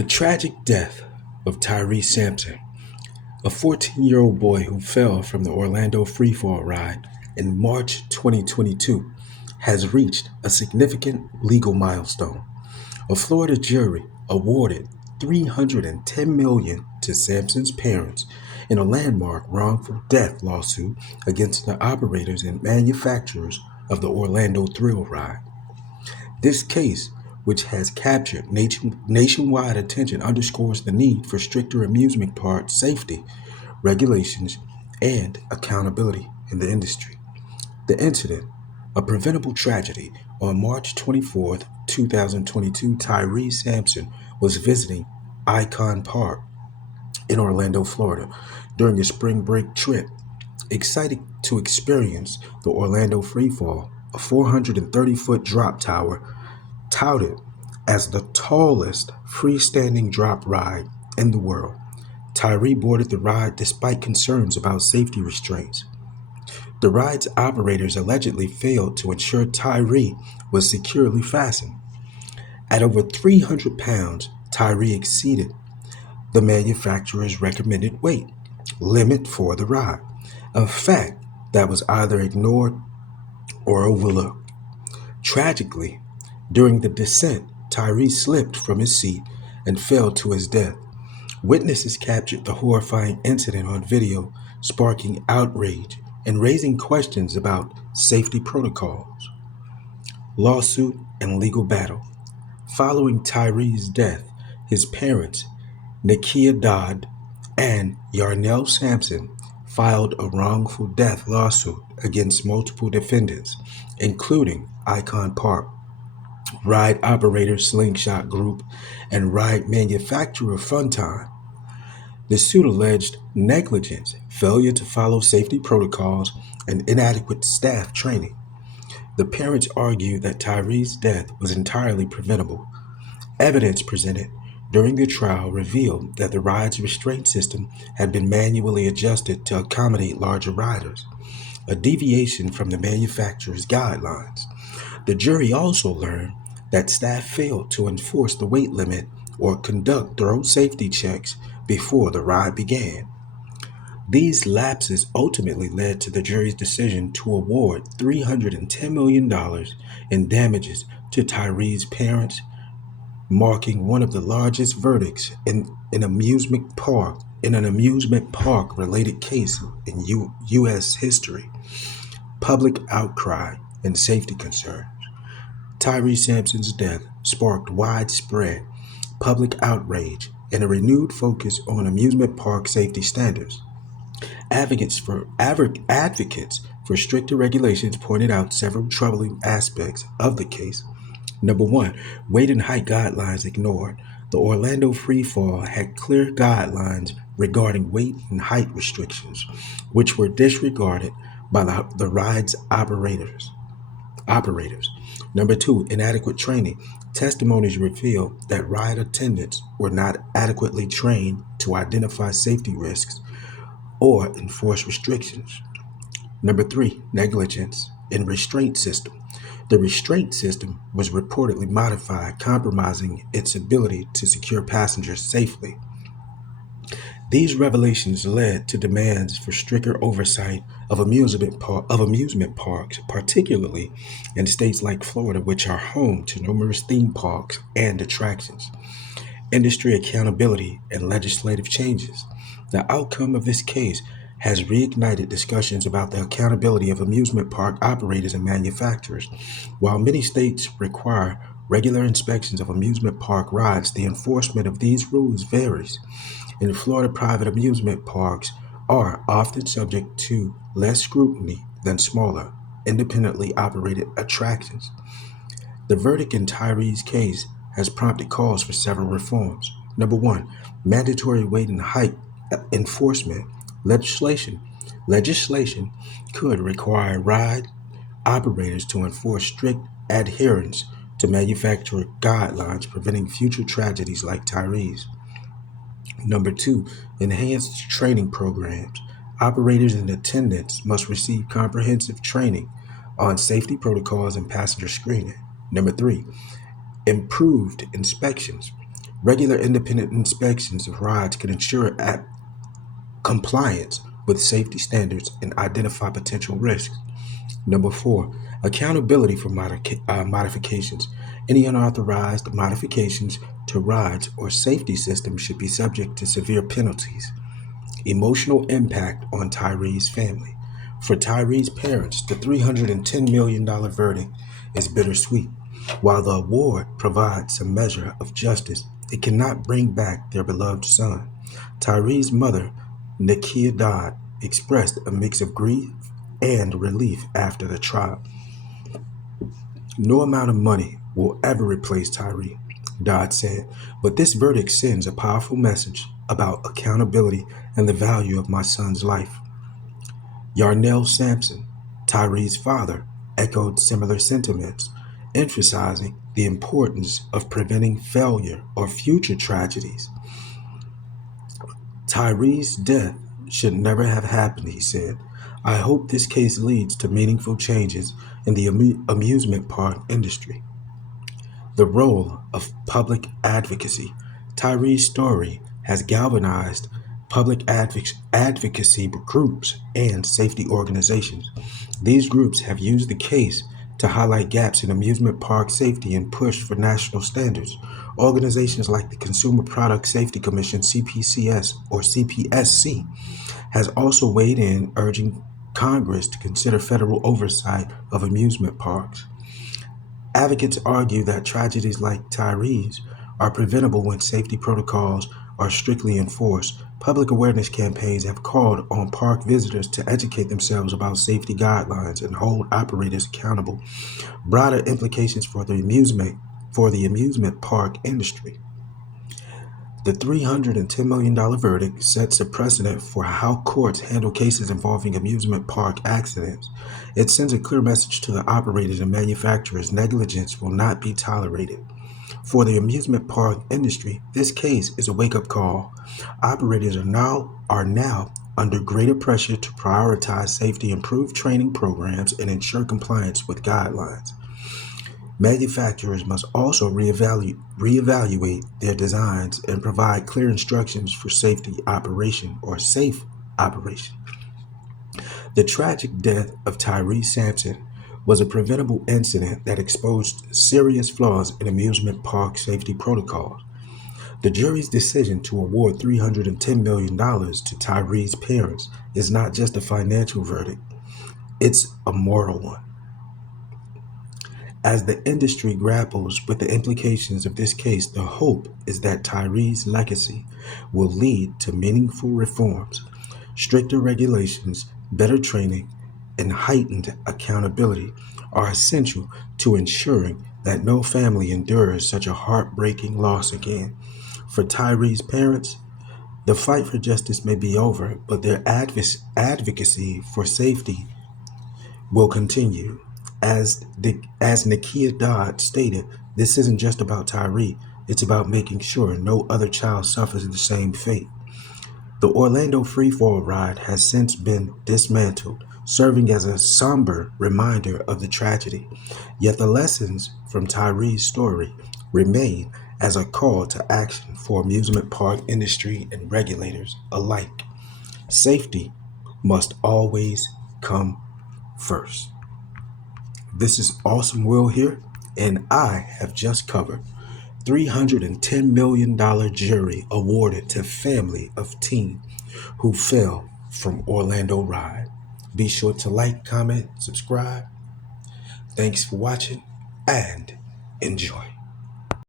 The tragic death of Tyree Sampson, a 14-year-old boy who fell from the Orlando Freefall ride in March 2022, has reached a significant legal milestone. A Florida jury awarded $310 million to Sampson's parents in a landmark wrongful death lawsuit against the operators and manufacturers of the Orlando Thrill Ride. This case, which has captured nationwide attention, underscores the need for stricter amusement park safety, regulations, and accountability in the industry. The incident, a preventable tragedy, on March 24th, 2022, Tyree Sampson was visiting Icon Park in Orlando, Florida, during a spring break trip. Excited to experience the Orlando Freefall, a 430-foot drop tower touted as the tallest freestanding drop ride in the world. Tyree boarded the ride despite concerns about safety restraints. The ride's operators allegedly failed to ensure Tyree was securely fastened. At over 300 pounds, Tyree exceeded the manufacturer's recommended weight limit for the ride, a fact that was either ignored or overlooked. Tragically, during the descent, Tyree slipped from his seat and fell to his death. Witnesses captured the horrifying incident on video, sparking outrage and raising questions about safety protocols. Lawsuit and legal battle. Following Tyree's death, his parents, Nakia Dodd and Yarnell Sampson, filed a wrongful death lawsuit against multiple defendants, including Icon Park, ride operator Slingshot Group, and ride manufacturer Funtime. The suit alleged negligence, failure to follow safety protocols, and inadequate staff training. The parents argued that Tyree's death was entirely preventable. Evidence presented during the trial revealed that the ride's restraint system had been manually adjusted to accommodate larger riders, a deviation from the manufacturer's guidelines. The jury also learned that staff failed to enforce the weight limit or conduct thorough safety checks before the ride began. These lapses ultimately led to the jury's decision to award $310 million in damages to Tyree's parents, marking one of the largest verdicts in an amusement park related case in U.S. history. Public outcry and safety concerns. Tyree Sampson's death sparked widespread public outrage and a renewed focus on amusement park safety standards. Advocates for stricter regulations pointed out several troubling aspects of the case. Number one, weight and height guidelines ignored. The Orlando Freefall had clear guidelines regarding weight and height restrictions, which were disregarded by the ride's operators. Number two, inadequate training. Testimonies revealed that ride attendants were not adequately trained to identify safety risks or enforce restrictions. Number three, negligence in restraint system. The restraint system was reportedly modified, compromising its ability to secure passengers safely. These revelations led to demands for stricter oversight of amusement parks, particularly in states like Florida, which are home to numerous theme parks and attractions. Industry accountability and legislative changes. The outcome of this case has reignited discussions about the accountability of amusement park operators and manufacturers. While many states require regular inspections of amusement park rides, the enforcement of these rules varies. In Florida, private amusement parks are often subject to less scrutiny than smaller, independently operated attractions. The verdict in Tyree's case has prompted calls for several reforms. Number one, mandatory weight and height enforcement legislation. Legislation could require ride operators to enforce strict adherence to manufacturer guidelines, preventing future tragedies like Tyree's. Number two, enhanced training programs. Operators and attendants must receive comprehensive training on safety protocols and passenger screening. Number three, improved inspections. Regular independent inspections of rides can ensure compliance with safety standards and identify potential risks. Number four, accountability for modifications. Any unauthorized modifications to rides or safety systems should be subject to severe penalties. Emotional impact on Tyree's family. For Tyree's parents, the $310 million verdict is bittersweet. While the award provides a measure of justice, it cannot bring back their beloved son. Tyree's mother, Nakia Dodd, expressed a mix of grief and relief after the trial. No amount of money will ever replace Tyree, Dodd said, but this verdict sends a powerful message about accountability and the value of my son's life. Yarnell Sampson, Tyree's father, echoed similar sentiments, emphasizing the importance of preventing failure or future tragedies. Tyree's death should never have happened, he said. I hope this case leads to meaningful changes in the amusement park industry. The role of public advocacy. Tyree's story has galvanized public advocacy groups and safety organizations. These groups have used the case to highlight gaps in amusement park safety and push for national standards. Organizations like the Consumer Product Safety Commission, CPCS or CPSC, has also weighed in, urging Congress to consider federal oversight of amusement parks. Advocates argue that tragedies like Tyree's are preventable when safety protocols are strictly enforced. Public awareness campaigns have called on park visitors to educate themselves about safety guidelines and hold operators accountable. Broader implications for the amusement park industry. The $310 million verdict sets a precedent for how courts handle cases involving amusement park accidents. It sends a clear message to the operators and manufacturers: negligence will not be tolerated. For the amusement park industry, this case is a wake-up call. Operators are now under greater pressure to prioritize safety, improve training programs, and ensure compliance with guidelines. Manufacturers must also reevaluate their designs and provide clear instructions for safety operation or safe operation. The tragic death of Tyree Sampson was a preventable incident that exposed serious flaws in amusement park safety protocols. The jury's decision to award $310 million to Tyree's parents is not just a financial verdict, it's a moral one. As the industry grapples with the implications of this case, the hope is that Tyree's legacy will lead to meaningful reforms. Stricter regulations, better training, and heightened accountability are essential to ensuring that no family endures such a heartbreaking loss again. For Tyree's parents, the fight for justice may be over, but their advocacy for safety will continue. As Nakia Dodd stated, this isn't just about Tyree, it's about making sure no other child suffers the same fate. The Orlando Freefall ride has since been dismantled, serving as a somber reminder of the tragedy. Yet the lessons from Tyree's story remain as a call to action for amusement park industry and regulators alike. Safety must always come first. This is Awesome Will here, and I have just covered $310 million jury awarded to family of teen who fell from Orlando ride. Be sure to like, comment, subscribe. Thanks for watching, and enjoy.